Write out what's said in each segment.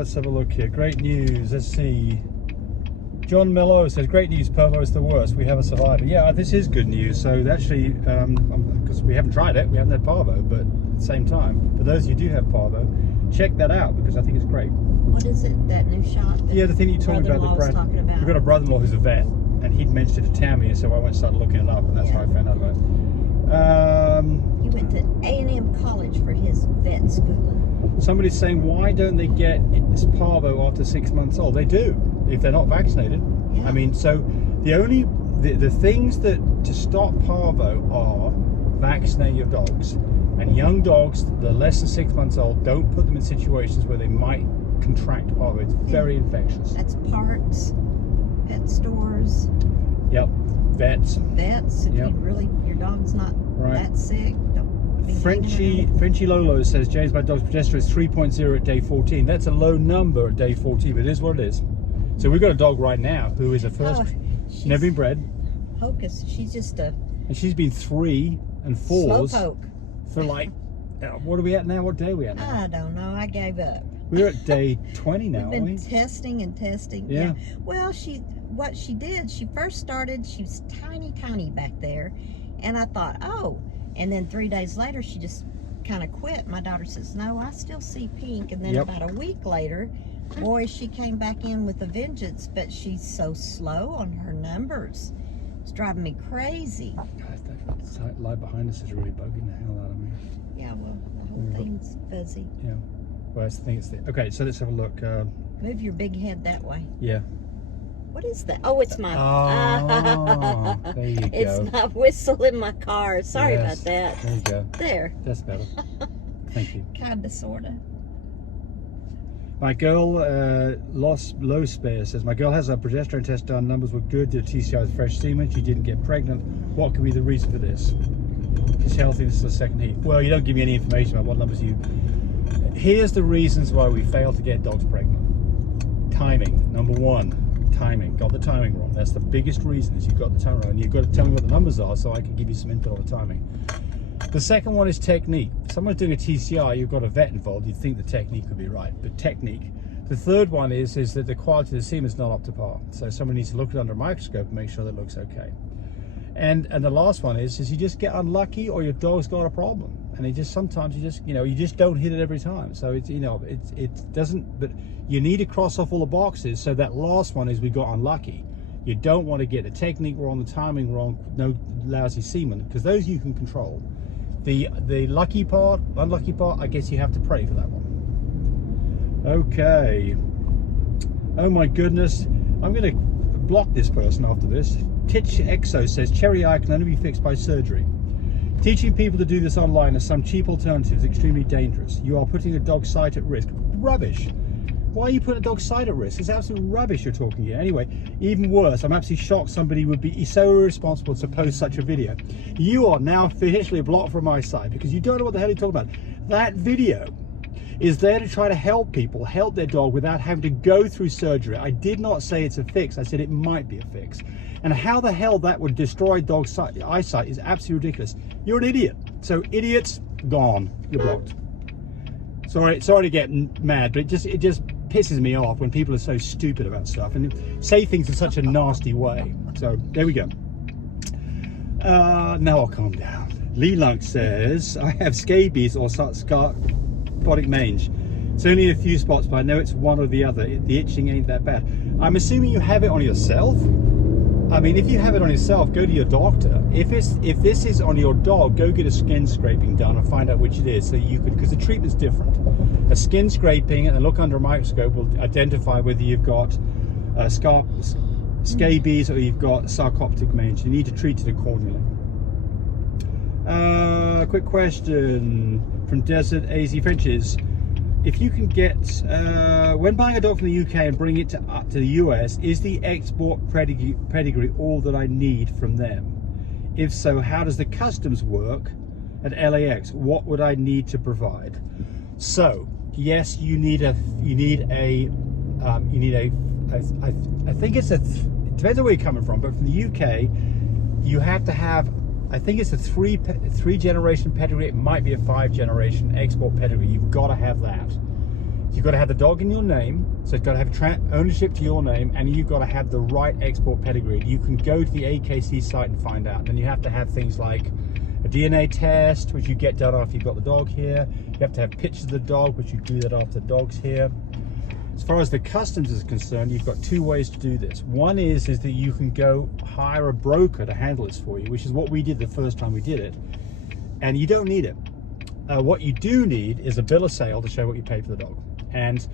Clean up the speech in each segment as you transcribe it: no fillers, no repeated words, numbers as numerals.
Let's have a look here. Great news. Let's see. John Mello says, great news, Pervo is the worst. We have a survivor. Yeah, this is good news. So actually, because we haven't tried it, we haven't had parvo, but at the same time, for those of you who do have parvo, check that out because I think it's great. What is it, that new shot? Yeah, the thing you told me about. Talking about. We've got a brother-in-law who's a vet, and he'd mentioned it to Tammy, so I went and started looking it up, and that's how I found out about it. He went to A&M College for his vet schooling. Somebody's saying, why don't they get parvo after 6 months old? They do, if they're not vaccinated. Yeah. I mean, so the things that to stop parvo are vaccinate your dogs. And young dogs, they're less than 6 months old, don't put them in situations where they might contract parvo. It's very infectious. That's parks, pet stores. Yep, vets. Vets, if you really, your dog's not that sick, don't be Frenchie Lolo says, James, my dog's progesterone is 3.0 at day 14. That's a low number at day 14, but it is what it is. So we've got a dog right now who is a first, never been bred. Hocus, she's just a... And she's been 3 and 4s slowpoke. For like, what are we at now? What day are we at now? I don't know, I gave up. We're at day 20 now, We've been testing and testing. Yeah. Well, what she did, she first started, she was tiny back there. And I thought, oh. And then 3 days later, she just kind of quit. My daughter says, no, I still see pink. And then about a week later, boy, she came back in with a vengeance. But she's so slow on her numbers. It's driving me crazy. That light behind us is really bugging the hell out of me. Yeah, well, the whole thing's fuzzy. Yeah. Well, I think it's the... Okay, so let's have a look. Move your big head that way. Yeah. What is that? Oh, it's my... Oh, there you go. It's my whistle in my car. Sorry about that. There you go. There. That's better. Thank you. Kinda, sorta. My girl, Low Spare says, my girl has her progesterone test done, numbers were good, did a TCI with fresh semen, she didn't get pregnant. What could be the reason for this? She's healthy, this is the second heat. Well, you don't give me any information about what numbers you... Here's the reasons why we fail to get dogs pregnant. Timing, number one. Timing, got the timing wrong. That's the biggest reason, is you've got the timing wrong. And you've got to tell me what the numbers are so I can give you some input on the timing. The second one is technique. If someone's doing a TCI, you've got a vet involved, you'd think the technique would be right, but technique. The third one is that the quality of the semen is not up to par. So someone needs to look at it under a microscope and make sure that it looks okay. And the last one is you just get unlucky or your dog's got a problem. And it just, sometimes you just don't hit it every time. So it's, it doesn't, but you need to cross off all the boxes. So that last one is we got unlucky. You don't want to get the technique wrong, the timing wrong, no lousy semen, because those you can control. The lucky part, unlucky part, I guess you have to pray for that one. Okay. Oh my goodness. I'm going to block this person after this. Titch Exo says, cherry eye can only be fixed by surgery. Teaching people to do this online as some cheap alternative is extremely dangerous. You are putting a dog's sight at risk. Rubbish. Why are you putting a dog's sight at risk? It's absolute rubbish you're talking here. Anyway, even worse, I'm absolutely shocked somebody would be so irresponsible to post such a video. You are now officially blocked from my side because you don't know what the hell you're talking about. That video is there to try to help people help their dog without having to go through surgery. I did not say it's a fix. I said it might be a fix. And how the hell that would destroy dog's eyesight is absolutely ridiculous. You're an idiot. So idiots, gone. You're blocked. Sorry to get mad, but it just pisses me off when people are so stupid about stuff and say things in such a nasty way. So there we go. Now I'll calm down. Lee Lunk says, I have scabies or scarpodic mange. It's only a few spots, but I know it's one or the other. The itching ain't that bad. I'm assuming you have it on yourself. I mean, if you have it on yourself, go to your doctor. If this is on your dog, go get a skin scraping done and find out which it is, so you could, because the treatment's different. A skin scraping and a look under a microscope will identify whether you've got scabies or you've got sarcoptic mange. You need to treat it accordingly. Quick question from Desert AZ Frenches. If you can get, when buying a dog from the UK and bring it to the US, is the export pedigree all that I need from them? If so, how does the customs work at LAX? What would I need to provide? So, yes, I think it's it depends on where you're coming from, but from the UK, you have to have, I think it's a three generation pedigree. It might be a 5 generation export pedigree. You've got to have that. You've got to have the dog in your name, so it's got to have ownership to your name, and you've got to have the right export pedigree. You can go to the AKC site and find out. Then you have to have things like a DNA test, which you get done after you've got the dog here. You have to have pictures of the dog, which you do that after the dog's here. As far as the customs is concerned, you've got two ways to do this. One is that you can go hire a broker to handle this for you, which is what we did the first time we did it, and you don't need it. What you do need is a bill of sale to show what you paid for the dog, and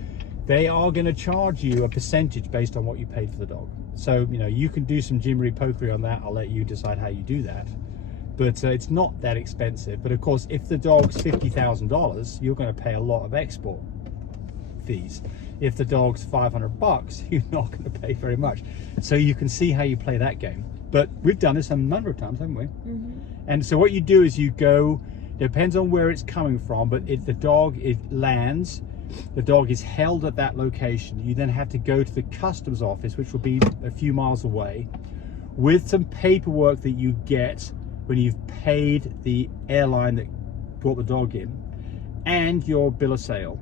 they are going to charge you a percentage based on what you paid for the dog. So, you know, you can do some jimmery pokery on that. I'll let you decide how you do that, but it's not that expensive. But of course, if the dog's $50,000, you're going to pay a lot of export fees. If the dog's $500, you're not going to pay very much. So you can see how you play that game. But we've done this a number of times, haven't we? Mm-hmm. And so what you do is you go, depends on where it's coming from, but if the dog lands, the dog is held at that location, you then have to go to the customs office, which will be a few miles away, with some paperwork that you get when you've paid the airline that brought the dog in, and your bill of sale.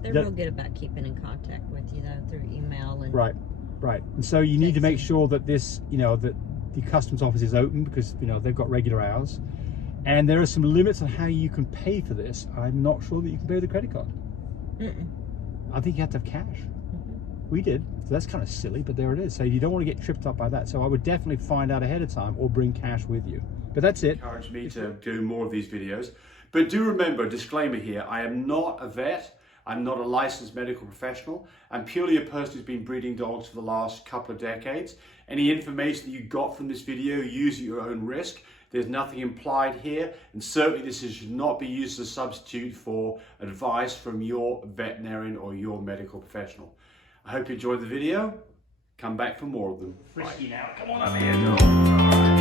They're real good about keeping in contact with you, though, through email and right. And so you need to make sure that this, you know, that the customs office is open, because, you know, they've got regular hours, and there are some limits on how you can pay for this. I'm not sure that you can pay with a credit card. I think you have to have cash. We did, so that's kind of silly, but there it is. So you don't want to get tripped up by that. So I would definitely find out ahead of time, or bring cash with you. But that's it. Encourage me to do more of these videos. But do remember, disclaimer here, I am not a vet. I'm not a licensed medical professional. I'm purely a person who's been breeding dogs for the last couple of decades. Any information that you got from this video, use at your own risk. There's nothing implied here, and certainly this should not be used as a substitute for advice from your veterinarian or your medical professional. I hope you enjoyed the video. Come back for more of them. Frisky now, come on up here, dog.